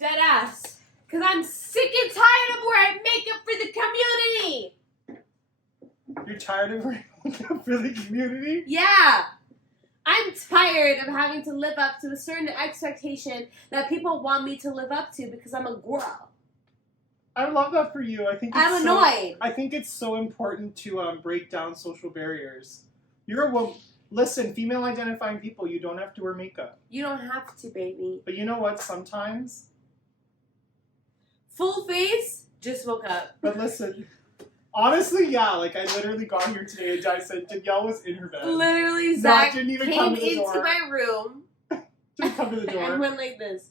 dead ass. Because I'm sick and tired of wearing makeup for the community. You're tired of wearing makeup for the community? Yeah. I'm tired of having to live up to a certain expectation that people want me to live up to because I'm a girl. I love that for you. I'm annoyed. I think it's so important to break down social barriers. You're a woman. Listen, female identifying people, you don't have to wear makeup. You don't have to, baby. But you know what? Sometimes. Full face, just woke up. But listen, honestly, yeah, like I literally got here today and I said Danielle was in her bed. Literally, Zach didn't even came come to the into door. my room Didn't come to the door. and went like this.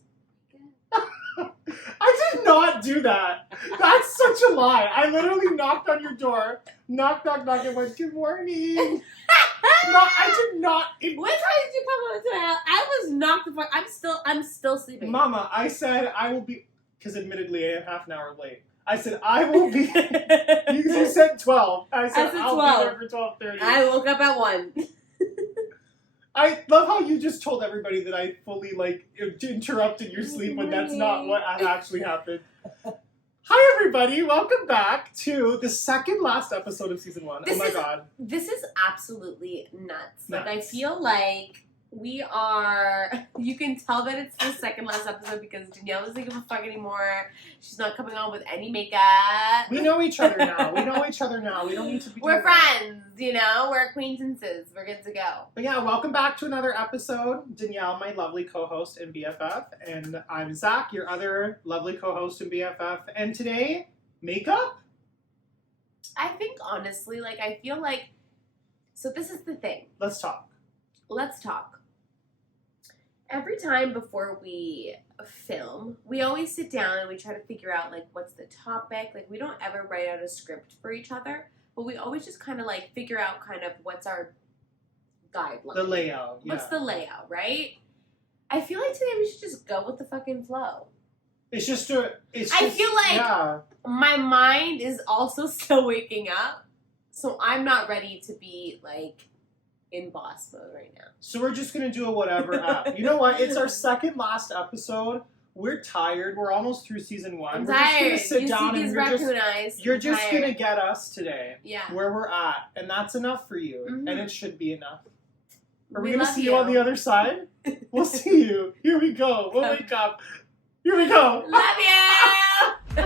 I did not do that. That's such a lie. I literally knocked on your door, knock, and went, good morning. No, I did not. What time did you come over to my house? I was knocked the fuck. I'm still sleeping. Mama, I said I will be, because admittedly I am half an hour late. I said I will be. You said 12. I said I'll 12. be there for 12:30. I woke up at 1. I love how you just told everybody that I fully interrupted your sleep when that's not what actually happened. Hi everybody, welcome back to the second last episode of season 1. God. This is absolutely nuts. Like I feel like we are, you can tell that it's the second last episode because Danielle doesn't give a fuck anymore. She's not coming on with any makeup. We know each other now. We don't need to be We're friends, you know? We're acquaintances. We're good to go. But yeah, welcome back to another episode. Danielle, my lovely co-host and BFF. And I'm Zach, your other lovely co-host and BFF. And today, makeup? I think honestly, I feel like, so this is the thing. Let's talk. Every time before we film, we always sit down and we try to figure out, what's the topic. We don't ever write out a script for each other, but we always just kind of, figure out kind of what's our guideline. The layout, yeah. What's the layout, right? I feel like today we should just go with the fucking flow. I feel like my mind is also still waking up, so I'm not ready to be, in boss mode right now. So we're just going to do a whatever app. You know what? It's our second last episode. We're tired. We're almost through season 1. We're just going to sit down and you're just going to get us today. Yeah. Where we're at. And that's enough for you. Mm-hmm. And it should be enough. Are we We going to love see you on the other side? We'll see you. Here we go. We'll wake up. Here we go. Love you!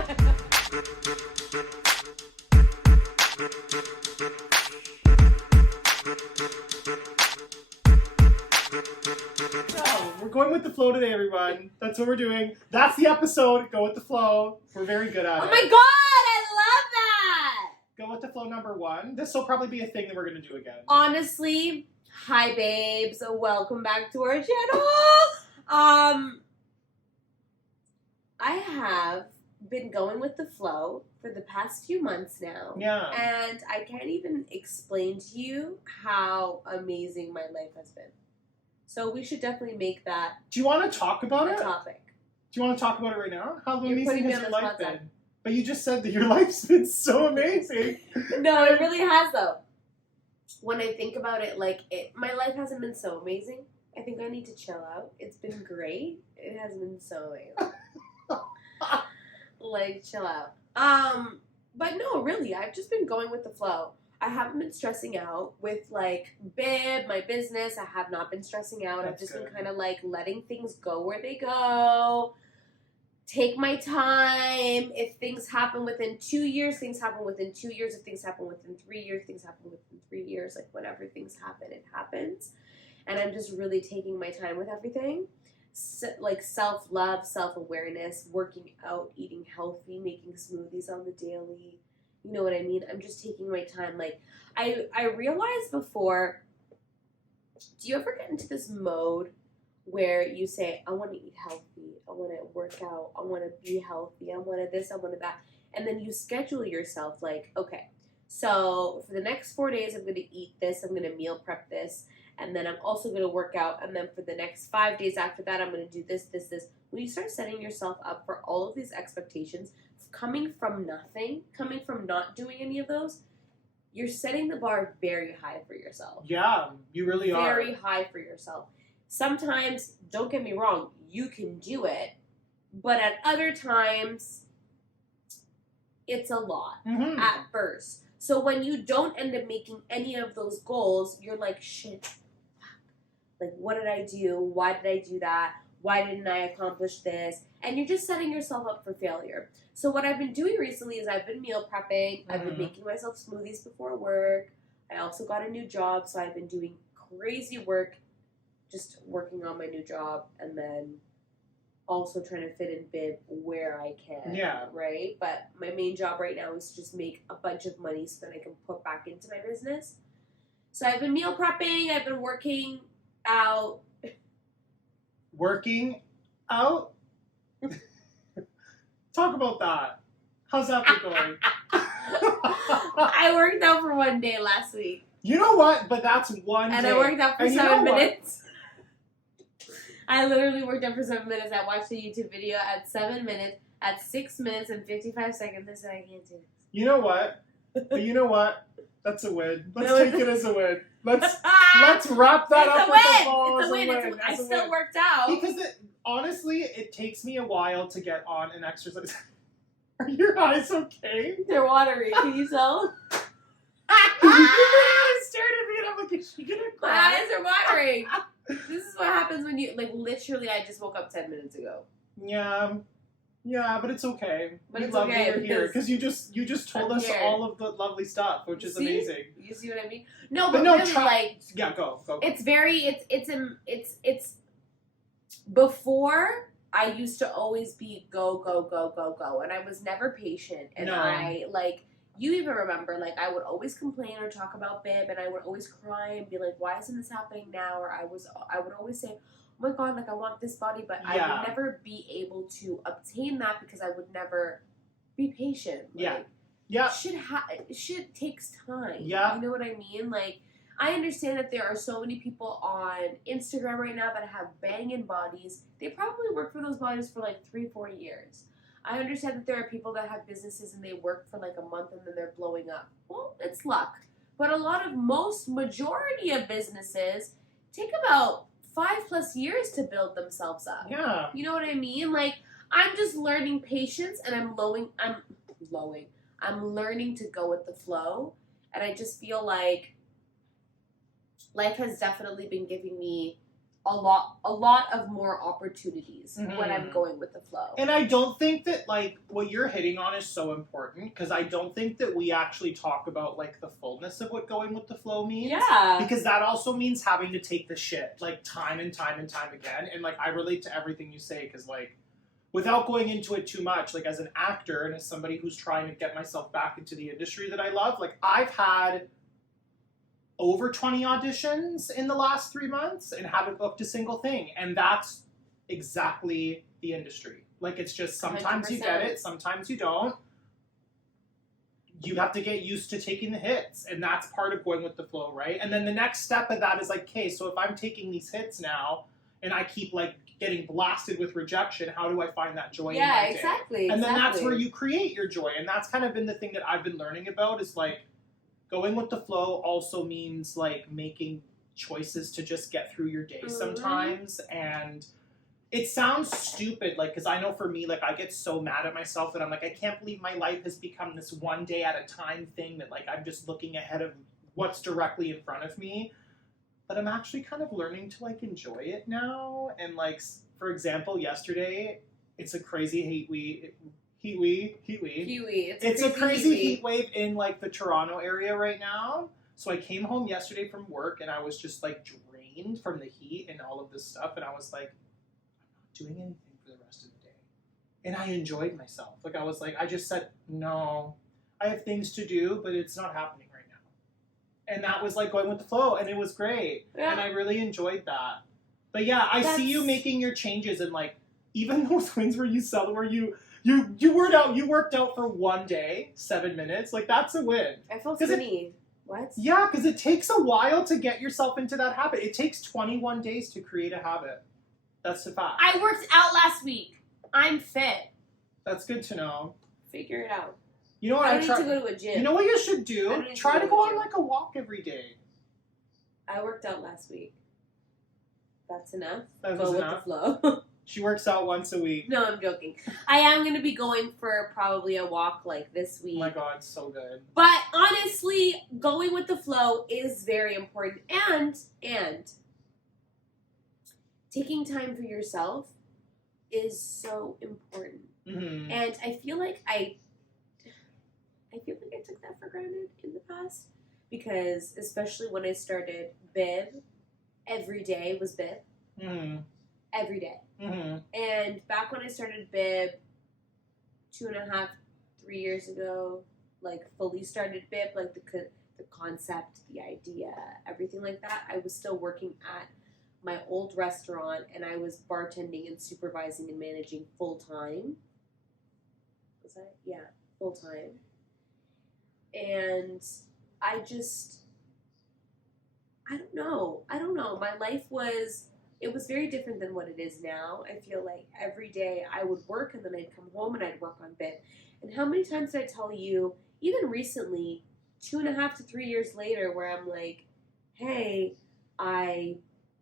We're going with the flow today, everyone. That's what we're doing. That's the episode. Go with the flow. We're very good at it. Oh my god, I love that! Go with the flow number 1. This will probably be a thing that we're going to do again. Honestly, hi babes. Welcome back to our channel. I have been going with the flow for the past few months now. Yeah. And I can't even explain to you how amazing my life has been. So we should definitely make that Do you want to talk about a it? topic. Do you want to talk about it right now? How You're amazing putting me has on your the life spot, been? Zach. But you just said that your life's been so amazing. No, it really has though. When I think about it, my life hasn't been so amazing. I think I need to chill out. It's been great. It hasn't been so amazing. Chill out. But no, really, I've just been going with the flow. I haven't been stressing out with Bib, my business. I have not been stressing out. I've just been kind of letting things go where they go. Take my time. If things happen within 2 years, things happen within 2 years. If things happen within 3 years, things happen within 3 years. Whenever things happen, it happens. And I'm just really taking my time with everything. Self-love, self-awareness, working out, eating healthy, making smoothies on the daily. You know what I mean? I'm just taking my time. I realized before, do you ever get into this mode where you say, I want to eat healthy, I want to work out, I want to be healthy, I want to this, I want to that, and then you schedule yourself okay, so for the next 4 days, I'm going to eat this, I'm going to meal prep this, and then I'm also going to work out, and then for the next 5 days after that, I'm going to do this. When you start setting yourself up for all of these expectations, coming from nothing, coming from not doing any of those, you're setting the bar very high for yourself. Yeah, you really are. Very high for yourself. Sometimes, don't get me wrong, you can do it, But at other times, it's a lot at first. So when you don't end up making any of those goals, you're like, shit, like, what did I do? Why did I do that? Why didn't I accomplish this? And you're just setting yourself up for failure. So what I've been doing recently is I've been meal prepping. I've been making myself smoothies before work. I also got a new job, so I've been doing crazy work, just working on my new job, and then also trying to fit in bib where I can. Yeah. Right? But my main job right now is to just make a bunch of money so that I can put back into my business. So I've been meal prepping. I've been working out. Working out? Talk about that. How's that been going? I worked out for one day last week. You know what? But that's one day. And I worked out for 7 minutes. I literally worked out for 7 minutes. I watched a YouTube video at 7 minutes. At 6 minutes and 55 seconds, I said, I can't do this. You know what? You know what? That's a win. Let's take it as a win. Let's wrap that up with a ball. It's a win. I still worked out. Because honestly, it takes me a while to get on an exercise. Are your eyes okay? They're watery. Can you tell? You really stared at me and I'm like, is she gonna cry? My eyes are watering. This is what happens when you, like, literally, I just woke up 10 minutes ago. Yeah, but it's okay. But we it's love okay that you're here because you just told us here. all of the lovely stuff, which is amazing. You see what I mean? No, but really, like, yeah, go. It's very it's before I used to always be go, and I was never patient, and I like. You even remember, like, I would always complain or talk about bib, and I would always cry and be like, why isn't this happening now? Or I would always say, oh my God, like, I want this body, but I would never be able to obtain that because I would never be patient. Like, shit takes time. Yeah. You know what I mean? Like, I understand that there are so many people on Instagram right now that have banging bodies. They probably work for those bodies for like 3-4 years. I understand that there are people that have businesses and they work for like a month and then they're blowing up. Well, it's luck. But majority of businesses take about 5+ years to build themselves up. Yeah. You know what I mean? Like, I'm just learning patience and I'm learning to go with the flow. And I just feel like life has definitely been giving me a lot of more opportunities when I'm going with the flow. And I don't think that, like, what you're hitting on is so important because I don't think that we actually talk about, like, the fullness of what going with the flow means. Yeah. Because that also means having to take the shit, like, time and time and time again. And, like, I relate to everything you say because, like, without going into it too much, like, as an actor and as somebody who's trying to get myself back into the industry that I love, like, I've had over 20 auditions in the last 3 months and haven't booked a single thing. And that's exactly the industry. Like, it's just sometimes 100%. You get it, sometimes you don't. You have to get used to taking the hits. And that's part of going with the flow, right? And then the next step of that is like, okay, so if I'm taking these hits now and I keep, like, getting blasted with rejection, how do I find that joy in my day? Exactly. And then that's where you create your joy. And that's kind of been the thing that I've been learning about is, like, going with the flow also means, like, making choices to just get through your day sometimes. And it sounds stupid, like, because I know for me, like, I get so mad at myself that I'm like, I can't believe my life has become this one day at a time thing that, like, I'm just looking ahead of what's directly in front of me. But I'm actually kind of learning to, like, enjoy it now. And, like, for example, yesterday, it's a crazy heat wave. It's a crazy heat wave in, like, the Toronto area right now. So I came home yesterday from work and I was just, like, drained from the heat and all of this stuff. And I was like, I'm not doing anything for the rest of the day. And I enjoyed myself. Like, I was like, I just said, no, I have things to do, but it's not happening right now. And that was, like, going with the flow. And it was great. Yeah. And I really enjoyed that. But yeah, I see you making your changes and, like, even those things where you worked out for one day, 7 minutes. Like, that's a win. I feel skinny. What? Yeah, because it takes a while to get yourself into that habit. It takes 21 days to create a habit. That's the fact. I worked out last week. I'm fit. That's good to know. Figure it out. You know what? I don't need to go to a gym. You know what you should do? Try to go on, like, a walk every day. I worked out last week. That's enough. That go was with enough. the flow. She works out once a week. No, I'm joking. I am going to be going for probably a walk like this week. Oh my God, so good. But honestly, going with the flow is very important. And taking time for yourself is so important. Mm-hmm. And I feel like I took that for granted in the past. Because especially when I started Bib, every day was Bib. Mm-hmm. Every day. Mm-hmm. And back when I started Bib 2.5, 3 years ago, like fully started Bib, like the concept, the idea, everything like that, I was still working at my old restaurant and I was bartending and supervising and managing full time. Was I? Yeah, full time. And I don't know. My life was very different than what it is now. I feel like every day I would work and then I'd come home and I'd work on Bib. And how many times did I tell you, even recently, 2.5 to 3 years later, where I'm like, hey, I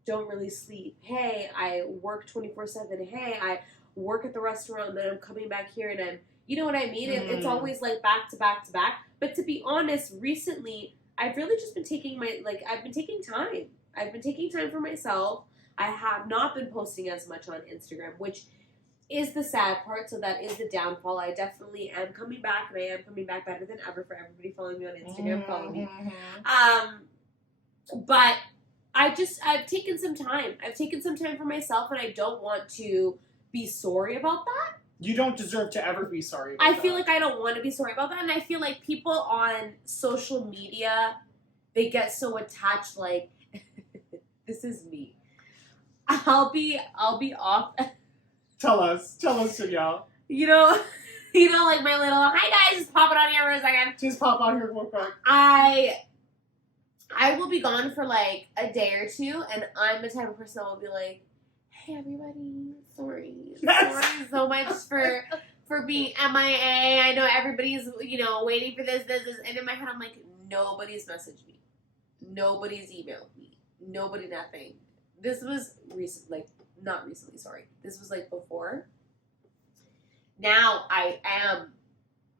don't really sleep. Hey, I work 24/7. Hey, I work at the restaurant and then I'm coming back here and I'm, you know what I mean? It's always like back to back to back. But to be honest, recently, I've really just been taking I've been taking time. I've been taking time for myself. I have not been posting as much on Instagram, which is the sad part. So that is the downfall. I definitely am coming back, and I am coming back better than ever. For everybody following me on Instagram, follow me. But I've taken some time. I've taken some time for myself, and I don't want to be sorry about that. You don't deserve to ever be sorry about I feel like I don't want to be sorry about that, and I feel like people on social media, they get so attached, like, this is me. I'll be off. Tell us, Danielle. You know, like my little, hi guys, just popping on here for a second. Just pop on here real quick. I will be gone for like a day or two, and I'm the type of person that will be like, hey everybody, sorry so much for being MIA. I know everybody's, waiting for this, and in my head I'm like, nobody's messaged me. Nobody's emailed me. Nobody, nothing. This was not recently, sorry. This was like before. Now I am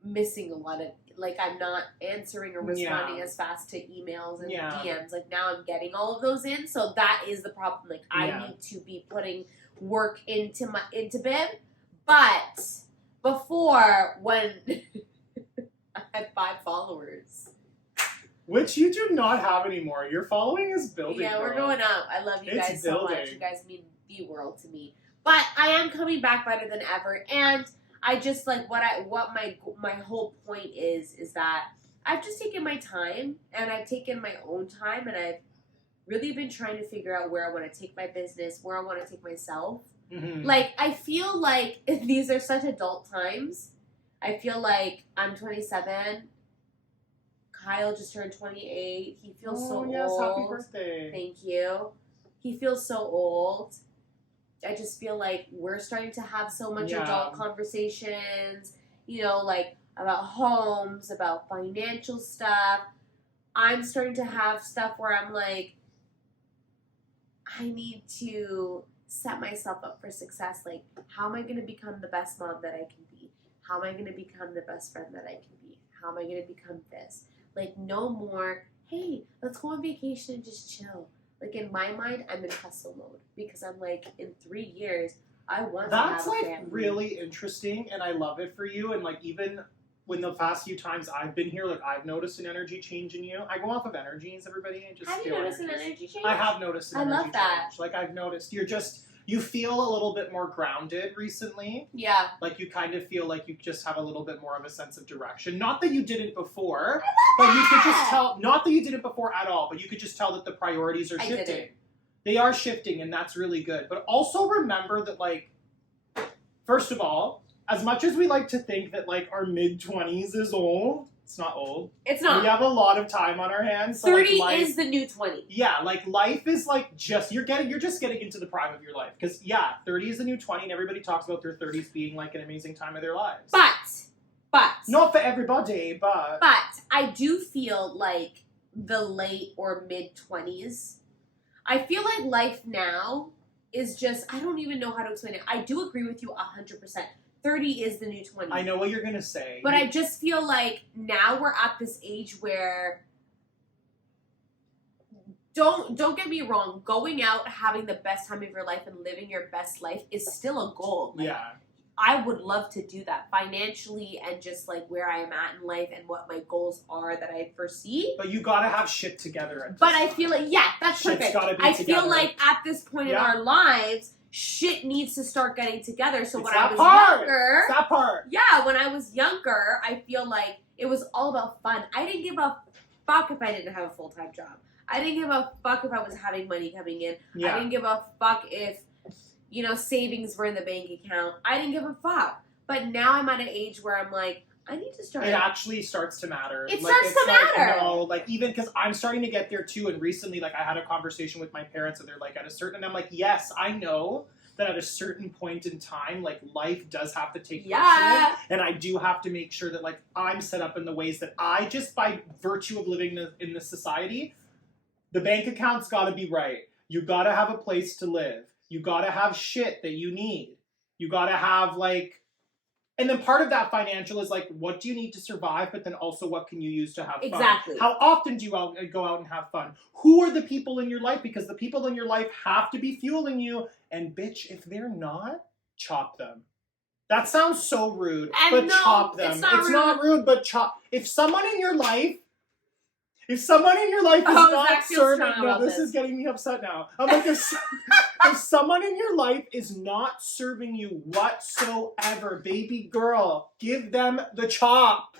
missing a lot of, like, I'm not answering or responding as fast to emails and DMs. Like, now I'm getting all of those in, so that is the problem. Like, I need to be putting work into Bib. But before, when I had 5 followers. Which you do not have anymore. Your following is building. Yeah, we're going up. I love you guys so much. You guys mean the world to me. But I am coming back better than ever, and I just like what my whole point is that I've just taken my time, and I've taken my own time, and I've really been trying to figure out where I want to take my business, where I want to take myself. Mm-hmm. Like, I feel like these are such adult times. I feel like I'm 27. Kyle just turned 28. He feels so old. Happy birthday. Thank you. He feels so old. I just feel like we're starting to have so much adult conversations, like about homes, about financial stuff. I'm starting to have stuff where I'm like, I need to set myself up for success. Like, how am I going to become the best mom that I can be? How am I going to become the best friend that I can be? How am I going to become this? Like, no more, hey, let's go on vacation and just chill. Like, in my mind, I'm in hustle mode. Because I'm like, in 3 years, I want to have a family. That's, like, really interesting, and I love it for you. And, like, even when the past few times I've been here, like, I've noticed an energy change in you. I go off of energies, everybody. And just have you noticed an energy change? I have noticed an energy change. I love that. Like, I've noticed you feel a little bit more grounded recently. Yeah. Like, you kind of feel like you just have a little bit more of a sense of direction. Not that you didn't before, but you could just tell, not that you didn't before at all, but you could just tell that the priorities are shifting. They are shifting, and that's really good. But also remember that, like, first of all, as much as we like to think that, like, our mid-20s is old, it's not old. It's not. We have a lot of time on our hands. So 30 like, is the new 20. Yeah, like, life is, like, you're just getting into the prime of your life. Because, 30 is the new 20, and everybody talks about their 30s being, like, an amazing time of their lives. But. Not for everybody, but. But I do feel like the late or mid-20s, I feel like life now is just, I don't even know how to explain it. I do agree with you 100%. 30 is the new 20. I know what you're going to say. But I just feel like now we're at this age where, don't get me wrong, going out, having the best time of your life and living your best life is still a goal. Like, yeah. I would love to do that financially and just like where I am at in life and what my goals are that I foresee. But you gotta have shit together. But I feel like, yeah, that's Shit's perfect. gotta be I together. feel like at this point in our lives, shit needs to start getting together. So it's when I was younger, it's that part. Yeah, when I was younger, I feel like it was all about fun. I didn't give a fuck if I didn't have a full-time job. I didn't give a fuck if I was having money coming in. Yeah. I didn't give a fuck if, you know, savings were in the bank account. I didn't give a fuck. But now I'm at an age where I'm like, I need to start. It actually starts to matter. It starts to matter. No, like even because I'm starting to get there too. And recently, like I had a conversation with my parents, and they're like, at a certain, and I'm like, yes, I know that at a certain point in time, like life does have to take precedent, and I do have to make sure that like I'm set up in the ways that I just by virtue of living in this society, the bank account's got to be right. You got to have a place to live. You got to have shit that you need. You got to have like. And then part of that financial is like, what do you need to survive? But then also, what can you use to have fun? Exactly. How often do you go out and have fun? Who are the people in your life? Because the people in your life have to be fueling you. And bitch, if they're not, chop them. That sounds so rude, but no, chop them. It's not rude, but chop. If someone in your life is not serving, no, this is getting me upset now. I'm like, if someone in your life is not serving you whatsoever, baby girl, give them the chop.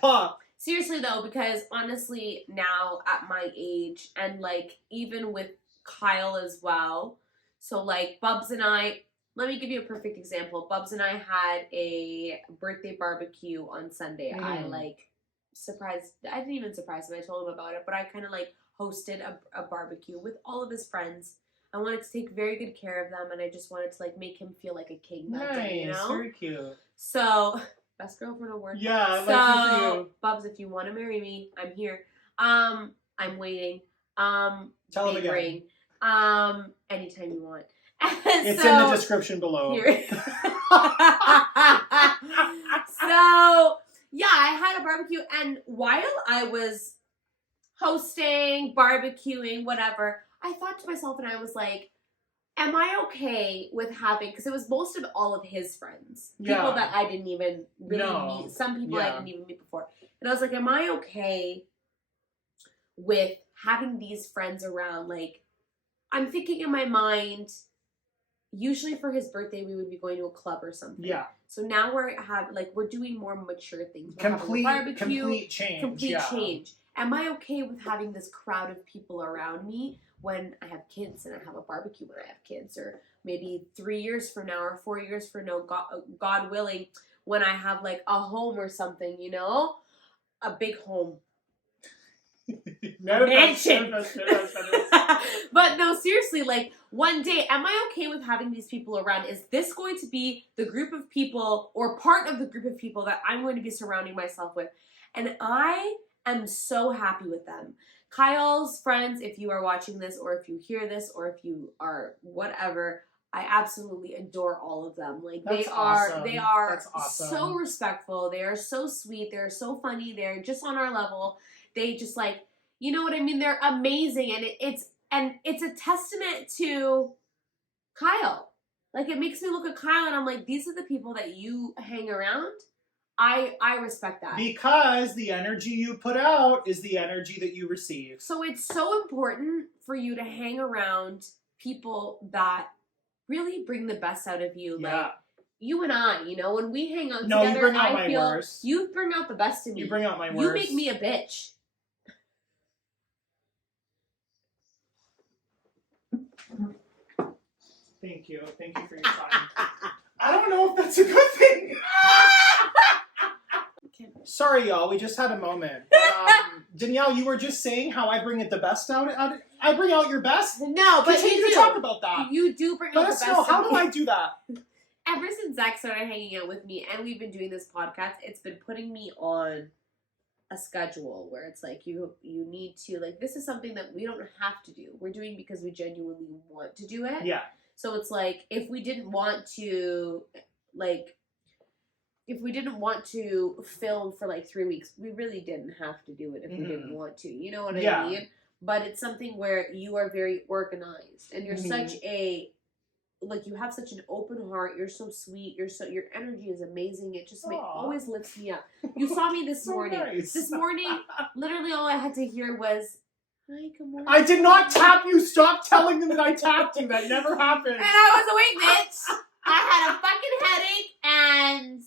Seriously though, because honestly, now at my age, and like even with Kyle as well, so like Bubs and I, let me give you a perfect example. Bubs and I had a birthday barbecue on Sunday. I didn't even surprise him. I told him about it, but I kind of like hosted a barbecue with all of his friends. I wanted to take very good care of them, and I just wanted to like make him feel like a king that day, you know? Very cute. So, best girlfriend award. Yeah, so, like good for you. Bubs, if you want to marry me, I'm here. I'm waiting. Tell him again. Ring. Anytime you want. It's in the description below. So, yeah, I had a barbecue, and while I was hosting, barbecuing, whatever, I thought to myself, and I was like, am I okay with having, because it was most of all of his friends, people that I didn't even really meet, some people I didn't even meet before, and I was like, am I okay with having these friends around? Like, I'm thinking in my mind, usually for his birthday, we would be going to a club or something. Yeah. So now we're doing more mature things. Complete change. Am I okay with having this crowd of people around me when I have kids and I have a barbecue when I have kids, or maybe 3 years from now or 4 years from now, God willing, when I have like a home or something, you know, a big home. Mansion. But no, seriously, like one day, am I okay with having these people around? Is this going to be the group of people or part of the group of people that I'm going to be surrounding myself with? And I am so happy with them. Kyle's friends, if you are watching this or if you hear this or if you are whatever, I absolutely adore all of them. Like they are so respectful. They are so sweet. They're so funny. They're just on our level. They just like, you know what I mean? They're amazing. And it's a testament to Kyle. Like it makes me look at Kyle and I'm like, these are the people that you hang around. I respect that. Because the energy you put out is the energy that you receive. So it's so important for you to hang around people that really bring the best out of you. Yeah. Like you and I, you know, when we hang out together, you bring out my worst. You bring out the best in me. You bring out my worst. You make me a bitch. Thank you. Thank you for your time. I don't know if that's a good thing. Sorry, y'all. We just had a moment. Danielle, you were just saying how I bring it the best out. I bring out your best? No, but continue to talk about that. You do bring out the best. Let us know. How do I do that? Ever since Zach started hanging out with me and we've been doing this podcast, it's been putting me on a schedule where it's like you need to, like, this is something that we don't have to do. We're doing because we genuinely want to do it. Yeah. So it's like, if we didn't want to film for like 3 weeks, we really didn't have to do it if we didn't want to. You know what I mean? But it's something where you are very organized, and you're such a, like, you have such an open heart. You're so sweet. Your energy is amazing. It just always lifts me up. You saw me this morning. Nice. This morning, literally all I had to hear was, "Hi, good morning." I did not tap you. Stop telling them that I tapped you. That never happened. And I was awake, bitch. I had a fucking headache and,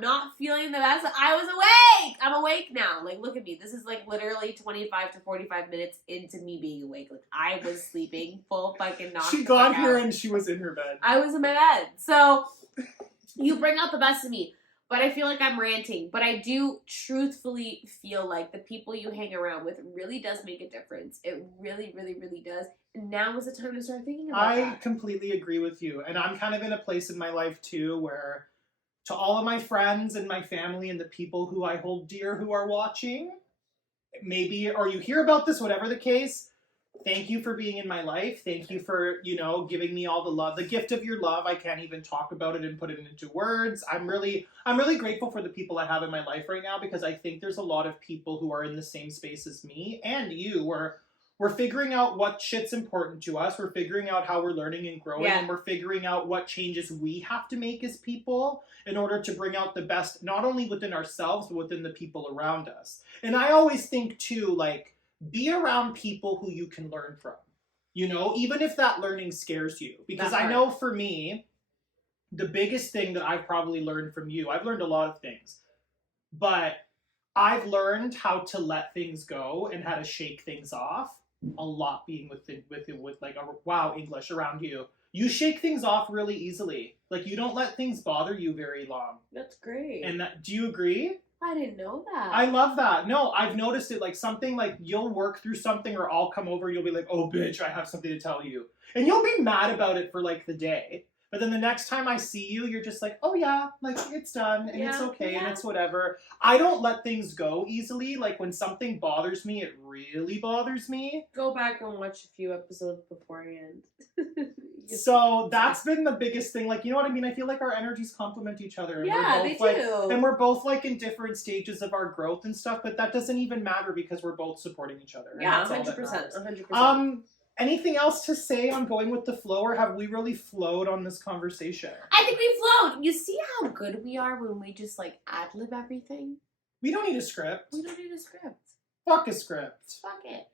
not feeling the best. I was awake. I'm awake now. Like, look at me. This is like literally 25 to 45 minutes into me being awake. Like, I was sleeping full fucking knocked. She got here and she was in her bed. I was in my bed. So, you bring out the best of me. But I feel like I'm ranting. But I do truthfully feel like the people you hang around with really does make a difference. It really, really, really does. And now is the time to start thinking about that. I completely agree with you. And I'm kind of in a place in my life, too, where to all of my friends and my family and the people who I hold dear who are watching, maybe, or you hear about this, whatever the case, thank you for being in my life. Thank you for, giving me all the love, the gift of your love. I can't even talk about it and put it into words. I'm really grateful for the people I have in my life right now, because I think there's a lot of people who are in the same space as me and you, where we're figuring out what shit's important to us. We're figuring out how we're learning and growing, and we're figuring out what changes we have to make as people in order to bring out the best, not only within ourselves, but within the people around us. And I always think too, like, be around people who you can learn from, even if that learning scares you. Because I know for me, the biggest thing that I've probably learned from you, I've learned a lot of things, but I've learned how to let things go and how to shake things off a lot, being with like English around you. You shake things off really easily. Like, you don't let things bother you very long. That's great. And do you agree? I didn't know that. I love that. No, I've noticed it. Like, something, like, you'll work through something, or I'll come over, you'll be like, "Oh, bitch, I have something to tell you." And you'll be mad about it for, like, the day. But then the next time I see you, you're just like, "Oh yeah, like, it's done, and it's okay, and it's whatever." I don't let things go easily. Like, when something bothers me, it really bothers me. Go back and watch a few episodes beforehand. So that's been the biggest thing. Like, you know what I mean? I feel like our energies complement each other. And yeah, we're both, they do. And we're both, like, in different stages of our growth and stuff, but that doesn't even matter because we're both supporting each other. Yeah, 100%. Anything else to say on going with the flow, or have we really flowed on this conversation? I think we flowed. You see how good we are when we just, like, ad-lib everything? We don't need a script. We don't need a script. Fuck a script. Fuck it.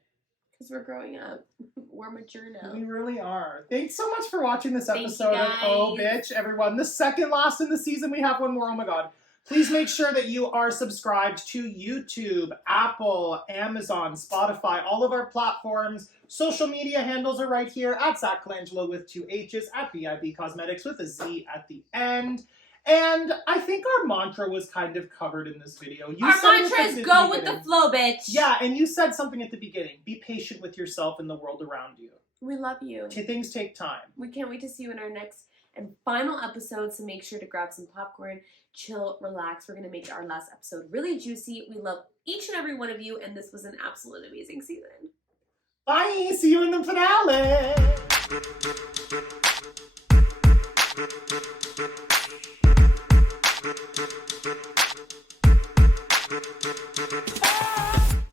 Because we're growing up. We're mature now. We really are. Thanks so much for watching this episode of Oh Bitch, everyone. The second last in the season. We have one more. Oh my god. Please make sure that you are subscribed to YouTube, Apple, Amazon, Spotify, all of our platforms. Social media handles are right here, at Zach Colangelo with 2 H's, at BIB Cosmetics with a Z at the end. And I think our mantra was kind of covered in this video. Our mantra is go with the flow, bitch. Yeah, and you said something at the beginning. Be patient with yourself and the world around you. We love you. Things take time. We can't wait to see you in our next and final episode, so make sure to grab some popcorn, chill, relax. We're going to make our last episode really juicy. We love each and every one of you, and this was an absolute amazing season. Bye! See you in the finale!